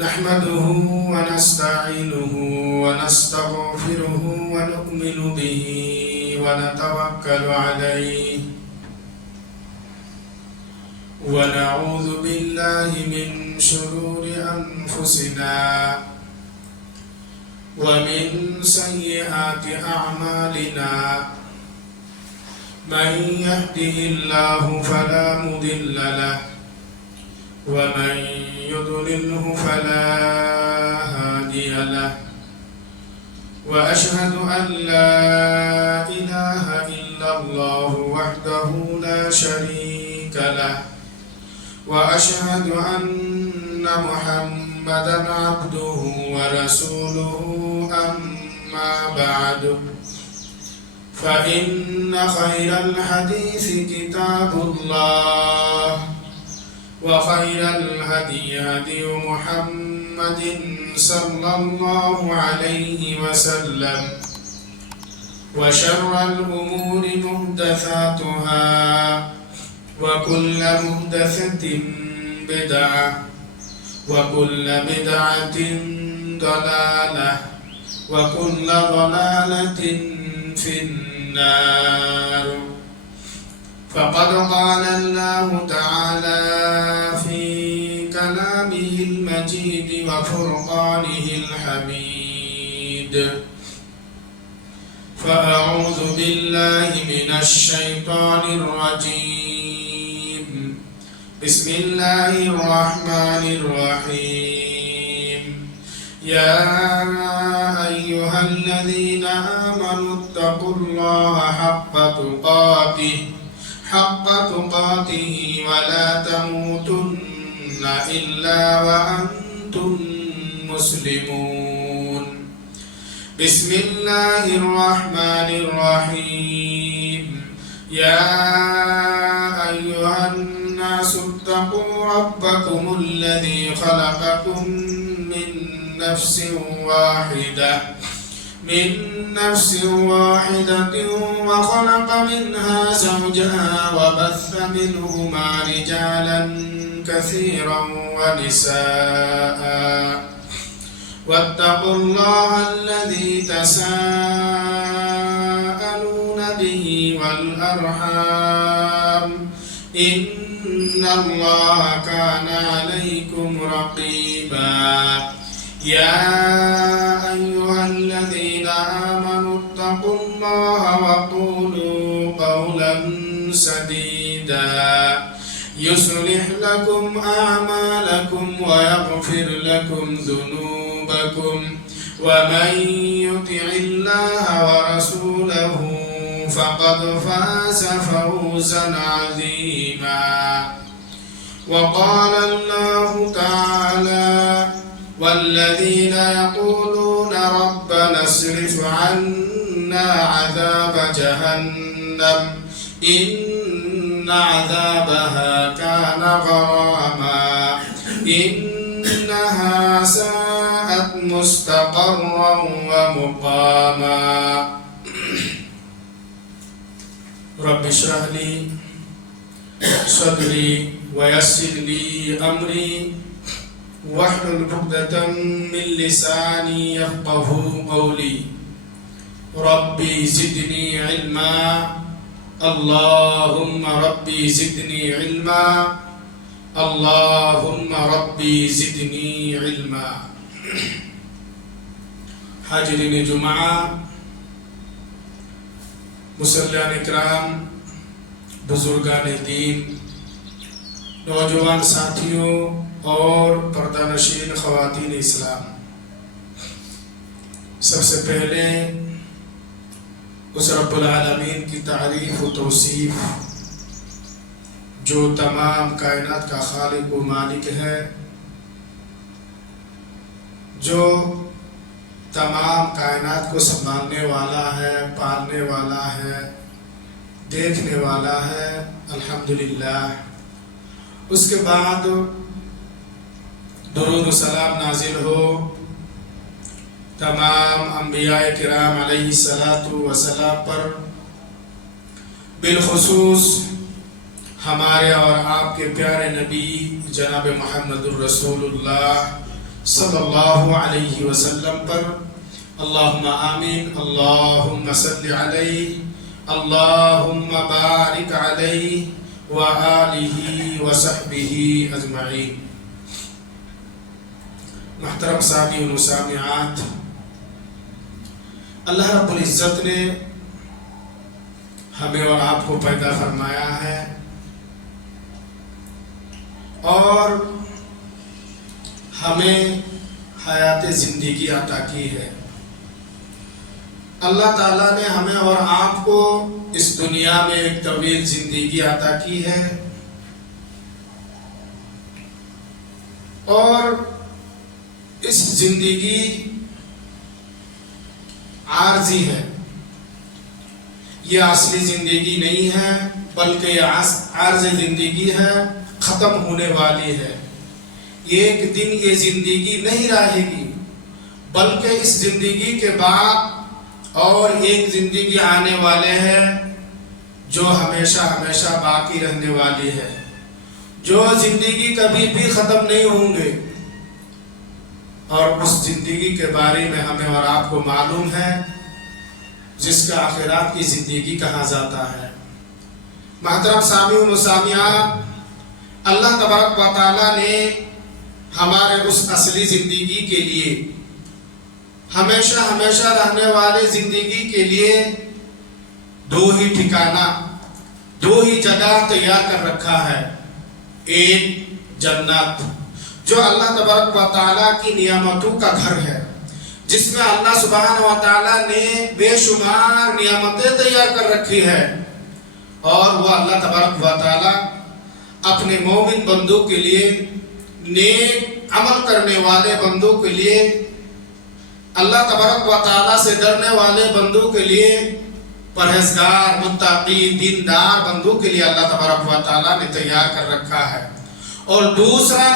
نحمده ونستعينه ونستغفره ونؤمن به ونتوكل عليه ونعوذ بالله من شرور أنفسنا ومن سيئات أعمالنا من يهده الله فلا مضل له ومن يضلله فلا هادي له وأشهد أن لا إله إلا الله وحده لا شريك له وأشهد أن محمدا عبده ورسوله أما بعد فإن خير الحديث كتاب الله وخير الهدي هدي محمد صلى الله عليه وسلم وشر الأمور محدثاتها وكل محدثة بدعة وكل بدعة ضلالة وكل ضلالة في النار. فقد قال الله تعالى في كلامه المجيد وفرقانه الحميد: فأعوذ بالله من الشيطان الرجيم. بسم الله الرحمن الرحيم. يا أيها الذين آمنوا اتقوا الله حق تقاته ولا تموتن إلا وأنتم مسلمون. بسم الله الرحمن الرحيم. يا أيها الناس اتقوا ربكم الذي خلقكم من نفس واحدة وخلق منها زوجها وبث منهما رجالا كثيرا ونساء واتقوا الله الذي تساءلون به والأرحام إن الله كان عليكم رقيبا. يا أيها الذين آمنوا اتقوا الله وقولوا قولا سديدا يصلح لكم أعمالكم ويغفر لكم ذنوبكم ومن يطع الله ورسوله فقد فاز فوزا عظيما. وقال الله تعالى: والذين يقولون ربنا اصرف عنا عذاب جهنم إن عذابها كان غراما إنها ساءت مستقرا ومقاما. رب اشرح لي صدري ويسر لي أمري واحلل عقدة من لساني يفقه قولي. ربي زدني علما اللهم ربي زدني علما اللهم ربي زدني علما. حاضرین جمعہ، مسلمان اکرام، بزرگان دین، نوجوان ساتھیوں اور پردہ نشین خواتین اسلام، سب سے پہلے اس رب العالمین کی تعریف و توصیف جو تمام کائنات کا خالق و مالک ہے، جو تمام کائنات کو سنبھالنے والا ہے، پالنے والا ہے، دیکھنے والا ہے، الحمدللہ۔ اس کے بعد درود و سلام نازل ہو تمام انبیاء کرام علیہ الصلاۃ والسلام پر، بالخصوص ہمارے اور آپ کے پیارے نبی جناب محمد الرسول اللہ صلی اللہ علیہ وسلم پر اللہم آمین۔ اللہم صلی علیہ، اللہم بارک علیہ وآلہ وصحبہ اجمعین۔ محترم سامعین و سامعات، اللہ رب العزت نے ہمیں اور آپ کو پیدا فرمایا ہے اور ہمیں حیات زندگی عطا کی ہے۔ اللہ تعالیٰ نے ہمیں اور آپ کو اس دنیا میں ایک طویل زندگی عطا کی ہے اور اس زندگی عارضی ہے، یہ اصلی زندگی نہیں ہے بلکہ یہ عارضی زندگی ہے، ختم ہونے والی ہے۔ ایک دن یہ زندگی نہیں رہے گی بلکہ اس زندگی کے بعد اور ایک زندگی آنے والے ہے جو ہمیشہ ہمیشہ باقی رہنے والی ہے، جو زندگی کبھی بھی ختم نہیں ہوں گے، اور اس زندگی کے بارے میں ہمیں اور آپ کو معلوم ہے جس کا آخرات کی زندگی کہا جاتا ہے۔ محترم سامعین و سامعات، اللہ تبارک و تعالیٰ نے ہمارے اس اصلی زندگی کے لیے، ہمیشہ ہمیشہ رہنے والے زندگی کے لیے دو ہی ٹھکانہ، دو ہی جگہ تیار کر رکھا ہے۔ ایک جنت جو اللہ تبارک و تعالیٰ کی نعمتوں کا گھر ہے، جس میں اللہ سبحانہ و تعالیٰ نے بے شمار نعمتیں تیار کر رکھی ہے، اور وہ اللہ تبارک و تعالیٰ اپنے مومن بندوں کے لیے، نیک عمل کرنے والے بندوں کے لیے، اللہ تبارک و تعالیٰ سے ڈرنے والے بندوں کے لیے، پرہیزگار متقی دیندار بندوں کے لیے اللہ تبارک و تعالیٰ نے تیار کر رکھا ہے۔ اور دوسرا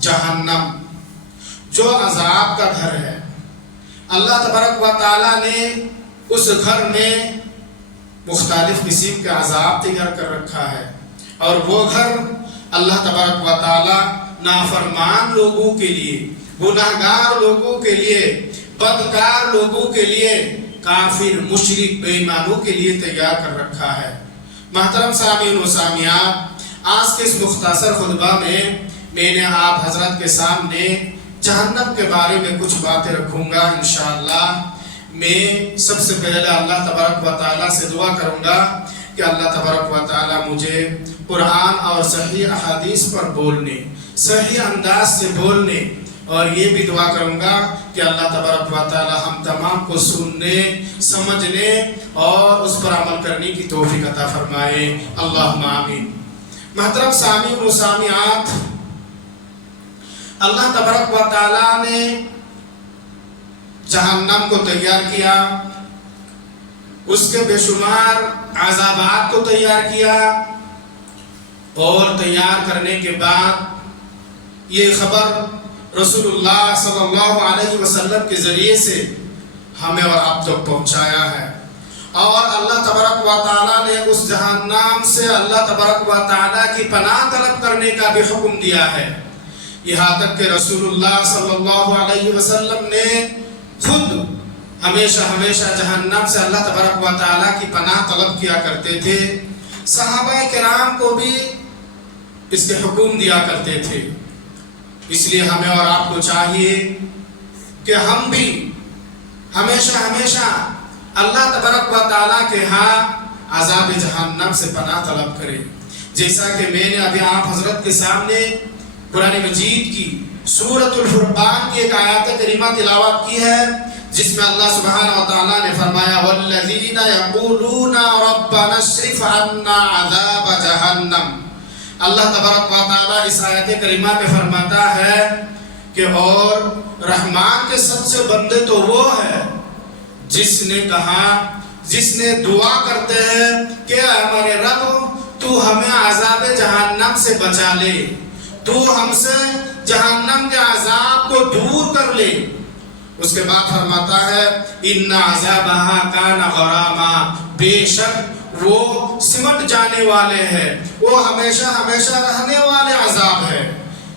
جہنم جو عذاب کا گھر ہے، اللہ تبارک و تعالیٰ نے اس گھر میں مختلف قسم کے عذاب تیار کر رکھا ہے، اور وہ گھر اللہ تبارک و تعالیٰ نافرمان لوگوں کے لیے، گناہگار لوگوں کے لیے، بدکار لوگوں کے لیے، کافر مشرک بے ایمانوں کے لیے تیار کر رکھا ہے۔ محترم سامعین و سامعات، آج کے اس مختصر خطبہ میں نے آپ حضرت کے سامنے جہنم کے بارے میں کچھ باتیں رکھوں گا انشاءاللہ۔ میں سب سے پہلے اللہ تبارک و تعالیٰ سے دعا کروں گا کہ اللہ تبارک و تعالیٰ مجھے قرآن اور صحیح احادیث پر بولنے، صحیح انداز سے بولنے، اور یہ بھی دعا کروں گا کہ اللہ تبارک و تعالیٰ ہم تمام کو سننے، سمجھنے اور اس پر عمل کرنے کی توفیق عطا فرمائے، اللہم آمین۔ محترم سامعین و سامعات، اللہ تبارک و تعالیٰ نے جہنم کو تیار کیا، اس کے بے شمار عذابات کو تیار کیا، اور تیار کرنے کے بعد یہ خبر رسول اللہ صلی اللہ علیہ وسلم کے ذریعے سے ہمیں اور آپ تک پہنچایا ہے، اور اللہ تبارک و تعالیٰ نے اس جہنم سے اللہ تبارک و تعالیٰ کی پناہ طلب کرنے کا بھی حکم دیا ہے۔ یہاں تک کہ رسول اللہ صلی اللہ علیہ وسلم نے خود ہمیشہ ہمیشہ جہنم سے اللہ تبارک و تعالیٰ کی پناہ طلب کیا کرتے تھے، صحابہ کرام کو بھی اس کے حکم دیا کرتے تھے۔ اس لیے ہمیں اور آپ کو چاہیے کہ ہم بھی ہمیشہ ہمیشہ اللہ تبارک و تعالیٰ کے ہاں عذاب جہنم سے پناہ طلب کریں، جیسا کہ میں نے ابھی آپ حضرت کے سامنے قرآن مجید کی سورۃ الفرقان کی ایک آیات کریمہ تلاوت کی ہے، جس میں اللہ سبحانہ و تعالیٰ نے فرمایا والذین یقولون ربنا اصرف عنا عذاب جہنم۔ اللہ تبارک و تعالیٰ اس آیت کریمہ میں فرماتا ہے کہ اور رحمان کے سب سے بندے تو وہ ہے جس نے کہا، جس نے دعا کرتے ہیں کہ ہمارے رب تو ہمیں عذاب جہنم سے بچا لے، تو ہم سے جہنم کے عذاب کو دور کر لے۔ اس کے بعد فرماتا ہے ان عذابہا کان غراما، بے شک وہ سمٹ جانے والے ہیں، وہ ہمیشہ ہمیشہ رہنے والے عذاب ہے۔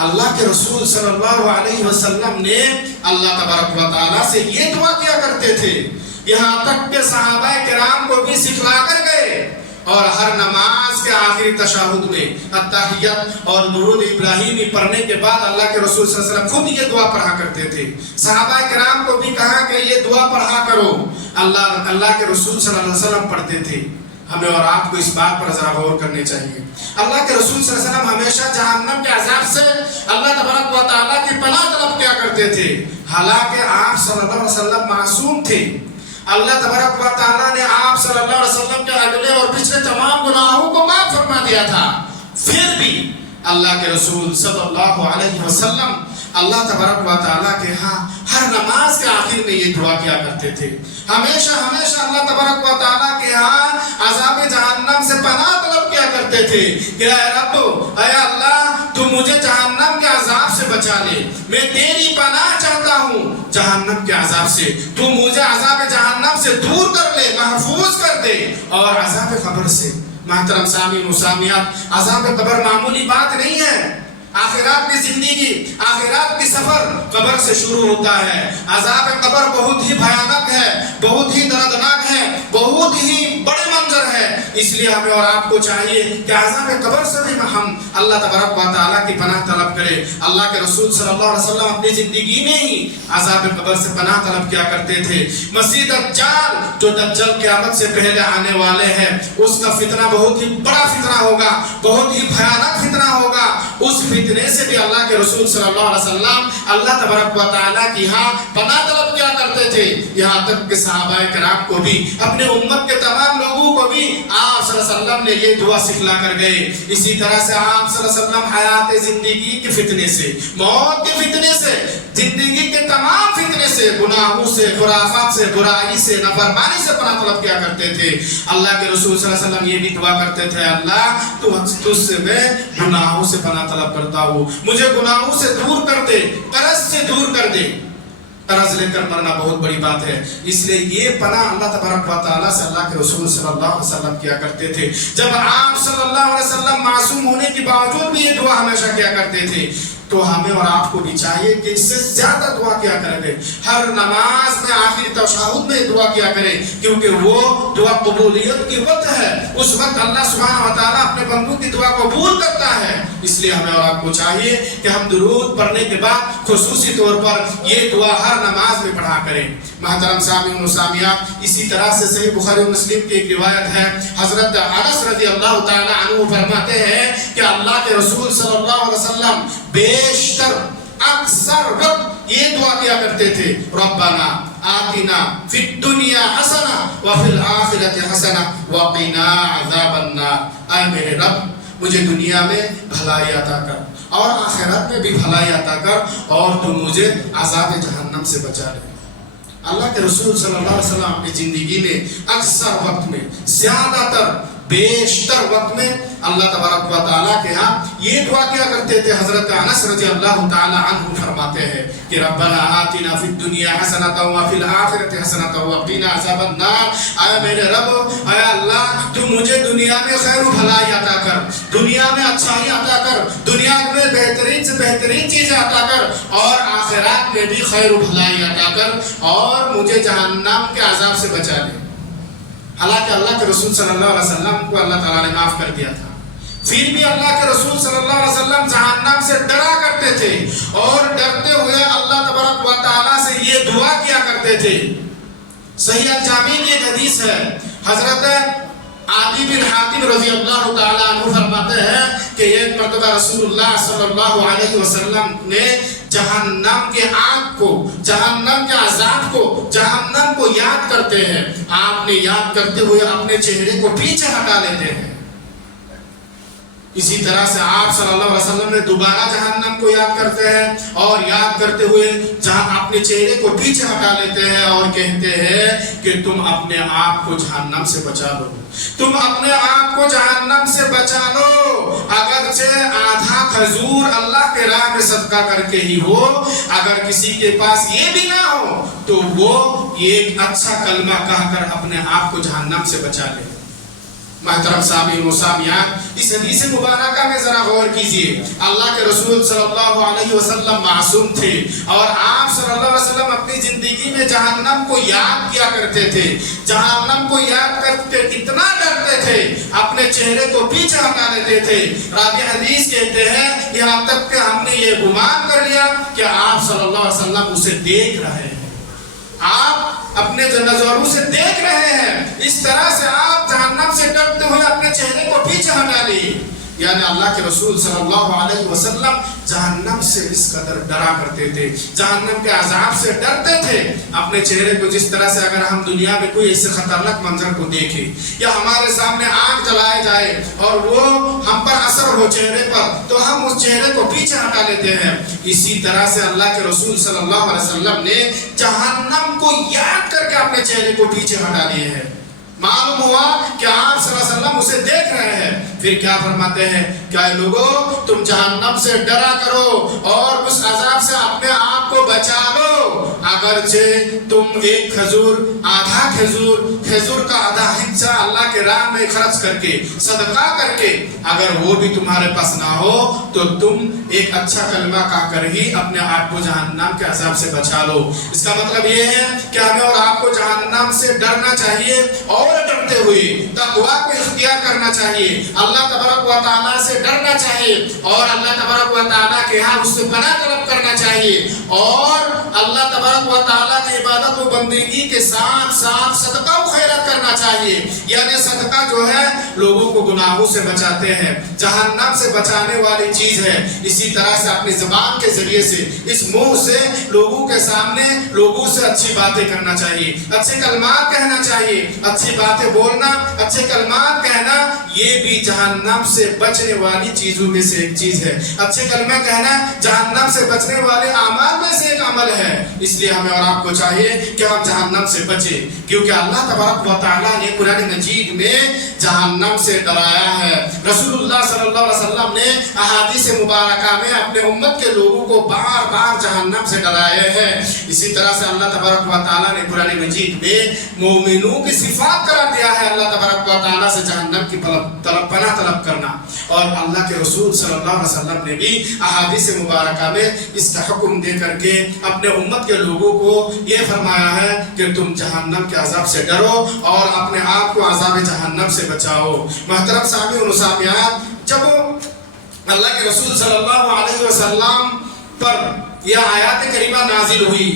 اللہ کے رسول صلی اللہ علیہ وسلم نے اللہ تبارک و تعالیٰ سے یہ دعا کیا کرتے تھے، یہاں تک کہ صحابہ کرام کو بھی سکھلا کر گئے، اور ہر نماز کے آخری تشہد میں التحیت اور درود ابراہیمی پڑھنے کے بعد اللہ کے رسول صلی اللہ علیہ وسلم خود یہ دعا پڑھا کرتے تھے۔ صحابہ کرام کو بھی کہا کہ یہ دعا پڑھا کرو، اللہ کے رسول صلی اللہ علیہ وسلم پڑھتے تھے۔ ہمیں اور آپ کو اس بات پر ذرا غور کرنے چاہیے، اللہ کے رسول صلی اللہ علیہ وسلم ہمیشہ جہنم کے عذاب سے اللہ تبارک و تعالیٰ کی پناہ طلب کیا کرتے تھے، حالانکہ آپ صلی اللہ علیہ وسلم معصوم تھے۔ اللہ تبارک و تعالیٰ نے آپ صلی اللہ علیہ وسلم کے اگلے اور پچھلے تمام گناہوں کو معاف فرما دیا تھا، پھر بھی اللہ کے رسول صلی اللہ علیہ وسلم اللہ تبارک و تعالیٰ کے ہاں ہر نماز کے آخر میں یہ دعا کیا کرتے تھے، ہمیشہ اللہ تبارک و تعالیٰ کے ہاں عذاب جہنم سے پناہ طلب کیا کرتے تھے کہ اے رب، اے اللہ، تو مجھے جہنم کے عذاب سے بچا لے، میں تیری پناہ چاہتا ہوں جہنم کے عذاب سے، تو مجھے عذاب جہنم سے دور کر لے، محفوظ کر دے، اور عذاب قبر سے۔ محترم سامعین و سامعات، عذاب قبر معمولی بات نہیں ہے۔ آخرات کی زندگی، آخرات کی سفر قبر سے شروع ہوتا ہے۔ عذاب قبر بہت ہی بھیانک ہے، بہت ہی دردناک ہے، بہت ہی بڑے منظر ہے۔ اس لیے ہمیں اور آپ کو چاہیے کہ عذاب قبر سے بھی ہم اللہ تبارک و تعالیٰ کی پناہ طلب کریں۔ اللہ کے رسول صلی اللہ علیہ وسلم اپنی زندگی میں ہی عذاب قبر سے پناہ طلب کیا کرتے تھے۔ مسیح دجال، جو دجال قیامت سے پہلے آنے والے ہیں، اس کا فتنہ بہت ہی بڑا فتنہ ہوگا، بہت ہی بھیانک فتنہ ہوگا۔ اس فتنے سے بھی اللہ کے رسول صلی اللہ علیہ وسلم اللہ تبارک و تعالیٰ کی ہاں پناہ طلب کیا کرتے تھے، یہاں تک کہ صحابہ کرام کو بھی، اپنے امت کے تمام لوگوں کو بھی آپ صلی اللہ علیہ وسلم نے یہ دعا سکھلا کر گئے۔ اسی طرح سے آپ صلی اللہ علیہ وسلم حیات زندگی کے فتنے سے، موت کے فتنے سے، زندگی کے تمام فتنے سے، گناہوں سے، خرافات سے، برائی سے، نافرمانی سے پناہ طلب کیا کرتے تھے۔ اللہ کے رسول صلی اللہ علیہ وسلم یہ بھی دعا کرتے تھے، اللہ تجھ سے میں گناہوں سے پناہ طلب کرتا ہوں، مجھے گناہوں سے دور کر دے، قرض سے دور کر دے۔ قرض لے کر مرنا بہت بڑی بات ہے، اس لیے یہ پناہ اللہ تبارک و تعالیٰ سے اللہ کے رسول صلی اللہ علیہ وسلم کیا کرتے تھے۔ جب آپ صلی اللہ علیہ وسلم معصوم ہونے کے باوجود بھی یہ دعا ہمیشہ کیا کرتے تھے، تو ہمیں اور آپ کو بھی چاہیے کہ اس سے زیادہ دعا کیا کریں، ہر نماز میں آخری تشہد میں دعا کیا کریں، کیونکہ وہ دعا قبولیت کی وقت ہے، اس وقت اللہ سبحانہ و تعالیٰ اپنے بندوں کی دعا قبول کرتا ہے۔ اس لیے ہمیں اور آپ کو چاہیے کہ ہم درود پڑھنے کے بعد خصوصی طور پر یہ دعا ہر نماز میں پڑھا کریں۔ محترم سامعین و سامعات، اسی طرح سے صحیح بخاری و مسلم کی ایک روایت ہے، حضرت انس رضی اللہ تعالی عنہ فرماتے ہیں کہ اللہ کے رسول صلی اللہ علیہ وسلم بیشتر اکثر وقت یہ دعا کیا کرتے تھے، ربنا آتنا فی الدنیا حسنہ وفی الآخرۃ حسنہ وقنا عذاب النار۔ اے میرے رب، مجھے دنیا میں بھلائی عطا کر اور آخرت میں بھی بھلائی عطا کر، اور تو مجھے عذاب جہنم سے بچا لے۔ اللہ کے رسول صلی اللہ علیہ وسلم اپنی زندگی میں اکثر وقت میں، زیادہ تر، بیشتر وقت میں اللہ تبارک و تعالیٰ کے ہاں یہ دعا کیا کرتے تھے۔ حضرت انس رضی اللہ تعالی عنہ فرماتے ہیں کہ ربنا آتنا فی الدنیا حسنۃ وفی الآخرۃ حسنۃ وقنا عذاب النار۔ اے میرے رب، اے اللہ، تو مجھے دنیا میں خیر و بھلائی عطا کر، دنیا میں اچھائی عطا کر، دنیا میں بہترین سے بہترین چیزیں عطا کر، اور آخرات میں بھی خیر و بھلائی عطا کر، اور مجھے جہنم کے عذاب سے بچا لے۔ حالانکہ اللہ کے رسول صلی اللہ علیہ وسلم کو اللہ تعالیٰ نے معاف کر دیا تھا، پھر بھی اللہ کے رسول صلی اللہ علیہ وسلم جہنم سے ڈرا کرتے تھے، اور ڈرتے ہوئے اللہ تبارک و تعالیٰ سے یہ دعا کیا کرتے تھے۔ صحیح الجامع کی ایک حدیث ہے، حضرت عدی بن حاتم رضی اللہ تعالیٰ عنہ فرماتے ہیں کہ ایک مرتبہ رسول اللہ صلی اللہ علیہ وسلم نے جہنم کے آگ کو، جہنم کے عذاب کو، جہنم کو یاد کرتے ہیں، آپ نے یاد کرتے ہوئے اپنے چہرے کو پیچھے ہٹا لیتے ہیں۔ اسی طرح سے آپ صلی اللہ علیہ وسلم نے دوبارہ جہنم کو یاد کرتے ہیں، اور یاد کرتے ہوئے جہاں اپنے چہرے کو پیچھے ہٹا لیتے ہیں اور کہتے ہیں کہ تم اپنے آپ کو جہنم سے بچا لو، تم اپنے آپ کو جہنم سے بچا لو، اگرچہ آدھا کھجور اللہ کے راہ میں صدقہ کر کے ہی ہو، اگر کسی کے پاس یہ بھی نہ ہو تو وہ ایک اچھا کلمہ کہہ کر اپنے آپ کو جہنم سے بچا لے۔ محترم سامعین و سامعات، اس حدیث مبارکہ میں ذرا غور کیجئے۔ اللہ کے رسول صلی اللہ علیہ وسلم معصوم تھے اور آپ صلی اللہ علیہ وسلم اپنی زندگی میں جہنم کو یاد کیا کرتے تھے، جہنم کو یاد کرتے اتنا ڈرتے تھے، اپنے چہرے کو پیچھے ہٹا لیتے تھے۔ راوی حدیث کہتے ہیں یہاں تک کہ ہم نے یہ گمان کر لیا کہ آپ صلی اللہ علیہ وسلم اسے دیکھ رہے ہیں، آپ اپنے نظروں سے دیکھ رہے ہیں۔ اس طرح سے آپ جہنم سے ڈرتے ہوئے اپنے چہرے کو پیچھے ہٹا لیے۔ یعنی اللہ کے رسول صلی اللہ علیہ وسلم جہنم سے اس قدر ڈرا کرتے تھے، جہنم کے عذاب سے ڈرتے تھے اپنے چہرے کو۔ جس طرح سے اگر ہم دنیا میں کوئی ایسے خطرناک منظر کو دیکھیں یا ہمارے سامنے آگ جلائے جائے اور وہ ہم پر اثر ہو چہرے پر، تو ہم اس چہرے کو پیچھے ہٹا لیتے ہیں۔ اسی طرح سے اللہ کے رسول صلی اللہ علیہ وسلم نے جہنم کو یاد کر کے اپنے چہرے کو پیچھے ہٹا لیے ہیں۔ معلوم ہوا کہ آپ صلی اللہ علیہ وسلم اسے دیکھ رہے ہیں۔ پھر کیا فرماتے ہیں کہ اے لوگوں، تم جہنم سے ڈرا کرو اور اس عذاب سے اپنے آپ کو بچا لو۔ اگرچہ تم ایک کھجور، آدھا کھجور کا آدھا حصہ اللہ کے راہ میں خرچ کر کے، صدقہ کر کے، اگر وہ بھی تمہارے پاس نہ ہو تو تم ایک اچھا کلمہ کہہ کر ہی اپنے آپ کو جہنم کے عذاب سے بچا لو۔ اس کا مطلب یہ ہے کہ ہمیں اور آپ کو جہنم سے ڈرنا چاہیے اور ڈرتے ہوئے تقویٰ کو اختیار کرنا چاہیے، اللہ تبارک و تعالیٰ سے ڈرنا چاہیے اور اللہ تبارک و تعالیٰ کے ہاں اس سے پناہ طلب کرنا چاہیے، اور اللہ تبارک و تعالیٰ کی عبادت و بندگی کے ساتھ ساتھ صدقہ و خیرات کرنا چاہیے۔ یعنی صدقہ جو ہے لوگوں کو گناہوں سے بچاتے ہیں، جہنم سے بچانے والی چیز ہے۔ اسی طرح سے اپنی زبان کے ذریعے سے، اس منہ سے لوگوں کے سامنے لوگوں سے اچھی باتیں کرنا چاہیے، اچھے کلمات کہنا چاہیے، اچھی باتیں بولنا، اچھے کلمات کہنا، یہ بھی جہنم سے بچنے والی چیزوں میں سے ایک چیز ہے۔ اچھے کلمہ کہنا جہنم سے بچنے والے اعمال میں سے ایک عمل ہے۔ اس لیے ہمیں اور آپ کو چاہیے کہ ہم جہنم سے بچیں، کیونکہ اللہ تبارک و تعالیٰ نے قرآن مجید میں جہنم سے ڈرایا ہے۔ رسول اللہ صلی اللہ علیہ وسلم نے احادیث مبارکہ میں اپنے امت کے لوگوں کو بار بار جہنم سے ڈرایا ہے۔ اسی طرح سے اللہ تبارک و تعالیٰ نے قرآن مجید میں مومنوں کی صفات قرار دیا ہے، اللہ تبارک و تعالیٰ سے جہنم کی پناہ طلب کرنا۔ اور اللہ کے رسول صلی اللہ علیہ وسلم نے بھی احادیث مبارکہ میں اس کا حکم دے کر کے اپنے امت کے لوگوں کو یہ فرمایا ہے کہ تم جہنم کے عذاب سے ڈرو اور اپنے آپ کو عذاب جہنم سے بچاؤ۔ محترم سامعین و سامعات، جب اللہ کے رسول صلی اللہ علیہ وسلم پر یہ آیات کریمہ نازل ہوئی،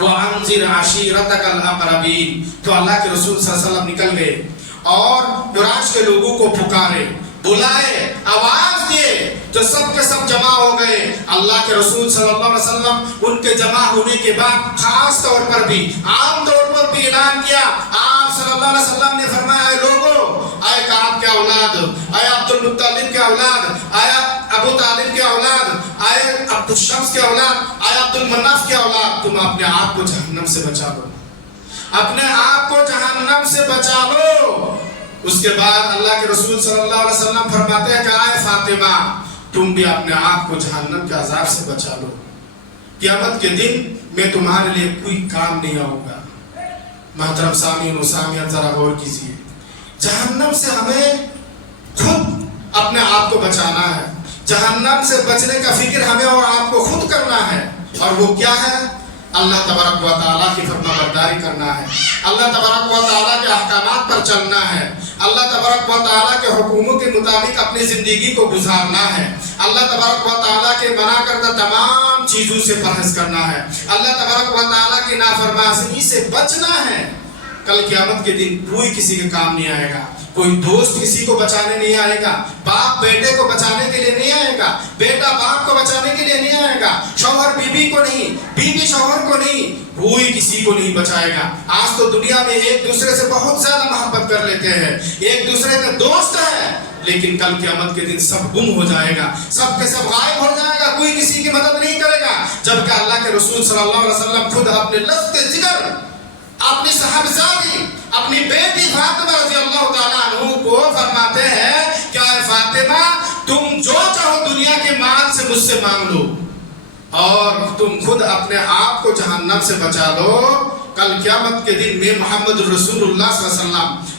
وَأَنذِرْ عَشِيرَتَكَ الْأَقْرَبِينَ، تو اللہ کے رسول صلی اللہ علیہ وسلم نکل گئے اور قریش کے لوگوں کو پکارے، بلائے، آواز دیے، تو سب کے سب جمع ہو گئے۔ اللہ کے رسول صلی اللہ علیہ وسلم ان کے جمع ہونے کے بعد خاص طور پر بھی، عام طور پر بھی اعلان کیا۔ آپ صلی اللہ علیہ وسلم نے فرمایا، اے لوگوں، اے کعب کے اولاد، اے عبد المطلب کے اولاد، اے ابو طالب کے اولاد، اے عبد الشمس کے اولاد، اے عبد المناف کے اولاد، تم اپنے آپ کو جہنم سے بچا لو، اپنے آپ کو جہنم سے بچا لو۔ اس کے بعد اللہ کے رسول صلی اللہ علیہ وسلم فرماتے ہیں کہ اے فاطمہ، تم بھی اپنے آپ کو جہنم کے عذاب سے بچا لو، قیامت کے دن میں تمہارے لیے کوئی کام نہیں آؤں گا۔ محترم سامعین و سامعات، ذرا غور کیجیے، جہنم سے ہمیں خود اپنے آپ کو بچانا ہے، جہنم سے بچنے کا فکر ہمیں اور آپ کو خود کرنا ہے، اور وہ کیا ہے؟ اللہ تبارک و تعالیٰ کی فرما برداری کرنا ہے، اللہ تبارک و تعالیٰ کے احکامات پر چلنا ہے، اللہ تبارک و تعالیٰ کے حکموں کے مطابق اپنی زندگی کو گزارنا ہے، اللہ تبارک و تعالیٰ کے منع کردہ تمام چیزوں سے پرہیز کرنا ہے، اللہ تبارک و تعالیٰ کی نافرمانی سے بچنا ہے۔ کل قیامت کے دن کوئی کسی کے کام نہیں آئے گا، کوئی دوست کسی کو بچانے نہیں آئے گا، باپ بیٹے کو بچانے کے لیے نہیں آئے گا، بیٹا باپ کو بچانے کے لیے نہیں آئے گا، شوہر بیوی کو نہیں، بیوی شوہر کو نہیں، کوئی کسی کو نہیں بچائے گا۔ آج تو دنیا میں ایک دوسرے سے بہت زیادہ محبت کر لیتے ہیں، ایک دوسرے کا دوست ہے، لیکن کل قیامت کے دن سب گم ہو جائے گا، سب کے سب غائب ہو جائے گا، کوئی کسی کی مدد نہیں کرے گا، جبکہ اللہ کے رسول صلی اللہ علیہ وسلم خود اپنے لفظ جگر، اپنی صاحبزادی، اپنی بیٹی فاطمہ رضی اللہ تعالیٰ عنہ کو فرماتے ہیں کہ اے فاطمہ، تم جو چاہو دنیا کے مال سے مجھ سے مانگ لو، اور تم خود اپنے آپ کو جہنم سے بچا لو۔ کل قیامت کے دن میں محمد رسول اللہ صلی اللہ علیہ وسلم